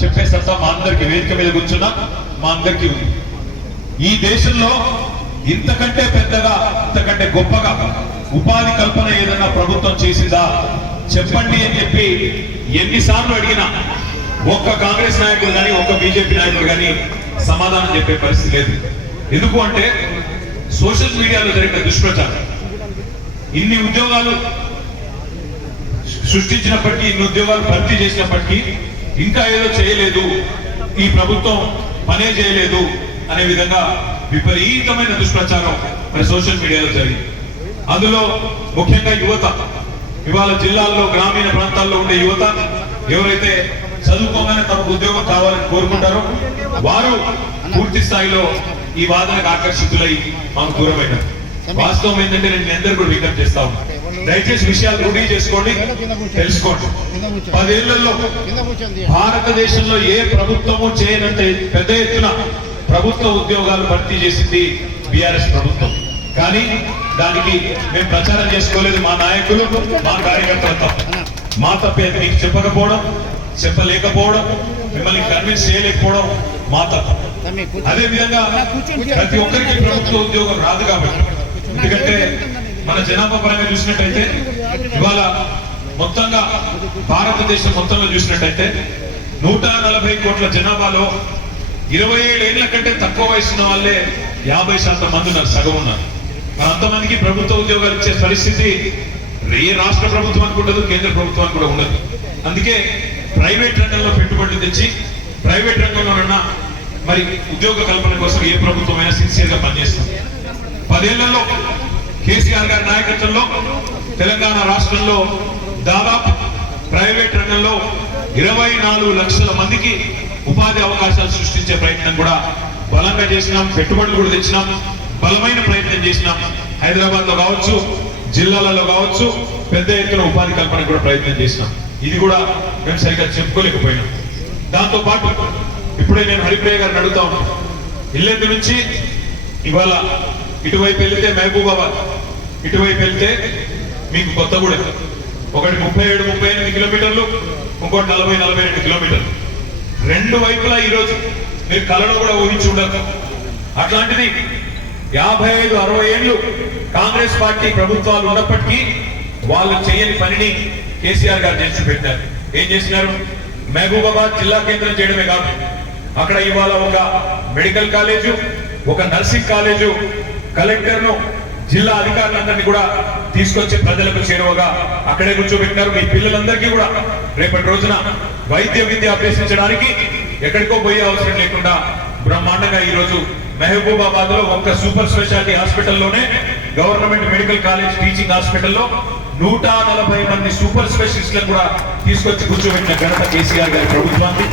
చెప్పే సత్తా మా అందరికి వేదిక మీద కూర్చున్నా మా అందరికీ ఉంది. ఈ దేశంలో ఇంతకంటే పెద్దగా ఇంతకంటే గొప్పగా ఉపాధి కల్పన ఏదన్నా ప్రభుత్వం చేసిందా చెప్పండి అని చెప్పి ఎన్నిసార్లు అడిగినా ఒక్క కాంగ్రెస్ నాయకుడు కానీ ఒక్క బీజేపీ నాయకుడు కానీ సమాధానం చెప్పే పరిస్థితి లేదు. ఎందుకు అంటే సోషల్ మీడియాలో జరిగిన దుష్ప్రచారం ఇన్ని ఉద్యోగాలు సృష్టించినప్పటికీ ఇన్ని ఉద్యోగాలు భర్తీ చేసినప్పటికీ ఇంకా ఏదో చేయలేదు, ఈ ప్రభుత్వం పనే చేయలేదు అనే విధంగా విపరీతమైన దుష్ప్రచారం మరి సోషల్ మీడియాలో జరిగింది. అందులో ముఖ్యంగా యువత, ఇవాళ జిల్లాల్లో గ్రామీణ ప్రాంతాల్లో ఉండే యువత ఎవరైతే చదువుకోగానే తమకు ఉద్యోగం కావాలని కోరుకుంటారో వారు పూర్తి స్థాయిలో ఈ వాదనకు ఆకర్షితులై మాకు దూరమైనారు. వాస్తవం ఏంటంటే నేను అందరూ కూడా విజ్ఞప్తి చేస్తా ఉన్నాను, దయచేసి విషయాలు రూఢీ చేసుకోండి, తెలుసుకోండి. 10 ఏళ్లలో భారతదేశంలో ఏ ప్రభుత్వము చేయనంటే పెద్ద ఎత్తున ప్రభుత్వ ఉద్యోగాలు భర్తీ చేసింది బీఆర్ఎస్ ప్రభుత్వం. కానీ దానికి మేము ప్రచారం చేసుకోలేదు, మా నాయకులు మా కార్యకర్తలతో. మా తప్పే మీకు చెప్పకపోవడం, చెప్పలేకపోవడం, మిమ్మల్ని కన్విన్స్ చేయలేకపోవడం మా తప్ప. అదే విధంగా ప్రతి ఒక్కరికి ప్రభుత్వ ఉద్యోగం రాదు కాబట్టి, ఎందుకంటే మన జనాభా పరంగా చూసినట్టయితే ఇవాళ మొత్తంగా భారతదేశం మొత్తంలో చూసినట్టయితే 140 కోట్ల జనాభాలో 27 ఏళ్ల కంటే తక్కువ వయసున్న వాళ్ళే 50% మంది ఉన్నారు, సగం ఉన్నారు. మరి అంతమందికి ప్రభుత్వ ఉద్యోగాలు ఇచ్చే పరిస్థితి ఏ రాష్ట్ర ప్రభుత్వానికి ఉండదు, కేంద్ర ప్రభుత్వానికి కూడా ఉండదు. అందుకే ప్రైవేట్ రంగంలో పెట్టుబడులు తెచ్చి ప్రైవేట్ రంగంలో ఉన్న మరి ఉద్యోగ కల్పన కోసం ఏ ప్రభుత్వమైనా సిన్సియర్ గా పనిచేస్తుంది. 10 ఏళ్లలో కేసీఆర్ గారి నాయకత్వంలో తెలంగాణ రాష్ట్రంలో దాదాపు ప్రైవేట్ రంగంలో 24 లక్షల మందికి ఉపాధి అవకాశాలు సృష్టించే ప్రయత్నం కూడా బలంగా చేసినాం, పెట్టుబడులు కూడా తెచ్చినాం, బలమైన ప్రయత్నం చేసినాం. హైదరాబాద్ లో కావచ్చు, జిల్లాలలో కావచ్చు, పెద్ద ఎత్తున ఉపాధి కల్పన కూడా ప్రయత్నం చేసినాం. ఇది కూడా మేము సరిగ్గా చెప్పుకోలేకపోయినాం. దాంతో పాటు ఇప్పుడే నేను హరిప్రియ గారిని అడుగుతా ఉన్నాను, ఇల్లెందు నుంచి ఇవాళ ఇటువైపు వెళితే మహబూబాబాద్, ఇటువైపు వెళ్తే మీకు కొత్తగూడెం, ఒకటి 37-38 కిలోమీటర్లు, ఇంకోటి 40-42 కిలోమీటర్లు. రెండు వైపులా ఈరోజు మీరు కళను కూడా ఊహించి ఉండరు. అట్లాంటిది 55-60 ఏళ్ళు కాంగ్రెస్ పార్టీ ప్రభుత్వాలు ఉన్నప్పటికీ వాళ్ళు చేయని పనిని కేసీఆర్ గారు చేసి పెట్టారు. ఏం చేసినారు? మహబూబాబాద్ జిల్లా కేంద్రం చేయడమే కాదు, అక్కడ ఇవాళ ఒక మెడికల్ కాలేజు, ఒక నర్సింగ్ కాలేజు, కలెక్టర్ను, జిల్లా అధికారులందరినీ కూడా తీసుకొచ్చి ప్రజలకు చేరువగా అక్కడే కూర్చోబెట్టినారు. మీ పిల్లలందరికీ కూడా రేపటి రోజున వైద్య విద్య అభ్యసించడానికి ఎక్కడికో పోయే అవసరం లేకుండా బ్రహ్మాండంగా ఈ రోజు మహబూబాబాద్ లో ఒక్క సూపర్ స్పెషాలిటీ హాస్పిటల్లోనే గవర్నమెంట్ మెడికల్ కాలేజ్ టీచింగ్ హాస్పిటల్లో 140 మంది సూపర్ స్పెషలిస్టులను కూడా తీసుకొచ్చి కూర్చోబెట్టిన ఘనత కేసీఆర్ గారి ప్రభుత్వానికి.